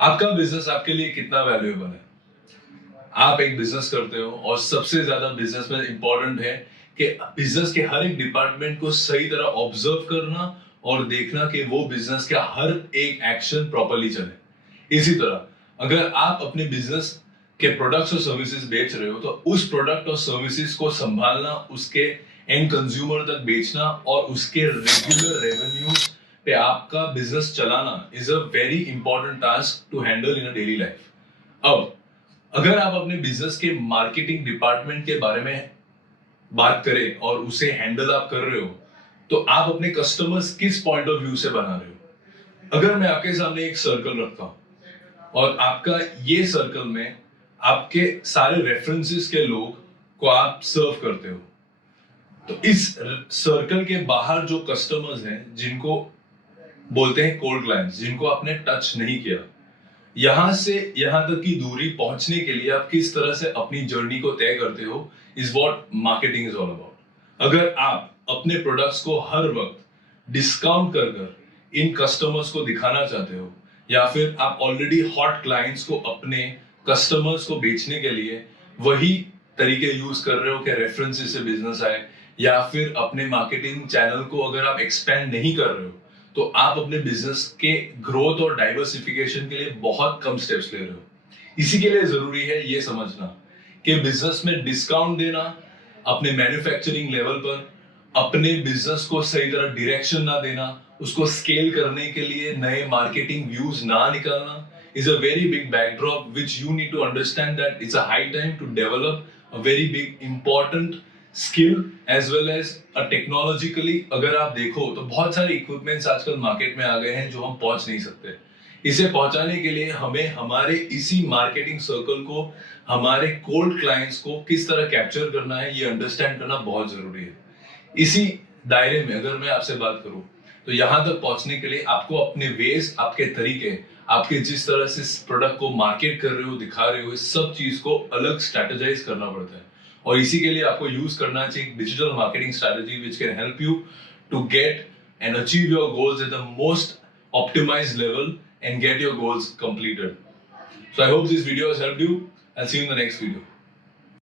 आपका बिजनेस आपके लिए कितना वैल्यूएबल है? आप एक बिजनेस करते हो और सबसे ज्यादा बिजनेस में इंपॉर्टेंट है कि बिजनेस के हर एक डिपार्टमेंट को सही तरह ऑब्जर्व करना और देखना कि वो बिजनेस का हर एक एक्शन प्रॉपरली चले। इसी तरह अगर आप अपने बिजनेस के प्रोडक्ट्स और सर्विसेज बेच रहे हो तो उस प्रोडक्ट और सर्विसेज को संभालना, उसके एंड कंज्यूमर तक बेचना और उसके रेगुलर रेवेन्यूज पे आपका बिजनेस चलाना is a very important task to handle in a daily life. अब अगर आप अपने बिजनेस के मार्केटिंग डिपार्टमेंट के बारे में बात करें और उसे हैंडल आप कर रहे हो तो आप अपने कस्टमर्स किस पॉइंट ऑफ व्यू से बना रहे हो। अगर मैं आपके सामने एक सर्कल रखता हूं और आपका ये सर्कल में आपके सारे रेफरेंसेस के लोग को आप सर्व करते हो, तो इस सर्कल के बाहर जो कस्टमर्स हैं जिनको बोलते हैं कोल्ड क्लाइंट्स, जिनको आपने टच नहीं किया, यहां से यहां तक की दूरी पहुंचने के लिए आप किस तरह से अपनी जर्नी को तय करते हो is what marketing is all about. अगर आप अपने प्रोडक्ट्स को हर वक्त डिस्काउंट कर कर इन कस्टमर्स को दिखाना चाहते हो, या फिर आप ऑलरेडी हॉट क्लाइंट्स को अपने कस्टमर्स को बेचने के लिए वही तरीके यूज कर रहे हो कि रेफरेंसेस से बिजनेस आए, या फिर अपने मार्केटिंग चैनल को अगर आप एक्सपेंड नहीं कर रहे हो तो आप अपने बिजनेस के ग्रोथ और डाइवर्सिफिकेशन के लिए बहुत कम स्टेप्स ले रहे हो। इसी के लिए जरूरी है ये समझना कि बिजनेस में डिस्काउंट देना, अपने मैन्युफैक्चरिंग लेवल पर अपने बिजनेस को सही तरह डायरेक्शन ना देना, उसको स्केल करने के लिए नए मार्केटिंग व्यूज ना निकालना is a very big backdrop which you need to understand that it's a high time to develop a very big important skill as well as a technologically। अगर आप देखो तो बहुत सारे इक्विपमेंट्स आजकल मार्केट में आ गए हैं जो हम पहुंच नहीं सकते। इसे पहुंचाने के लिए हमें हमारे इसी मार्केटिंग सर्कल को, हमारे कोल्ड क्लाइंट्स को किस तरह कैप्चर करना है ये अंडरस्टैंड करना बहुत जरूरी है। इसी दायरे में अगर मैं आपसे बात करूं तो यहां तक पहुंचने के लिए आपको अपने वेज, आपके तरीके, आपके जिस तरह से प्रोडक्ट को मार्केट कर रहे हो, दिखा रहे हो, इस सब चीज को अलग स्ट्रेटेजाइज करना पड़ता है। और इसी के लिए आपको यूज करना चाहिए digital marketing strategy which can help you to get and achieve your goals at the most optimized level and get your goals completed. So I hope this video has helped you. I'll see you in the next video.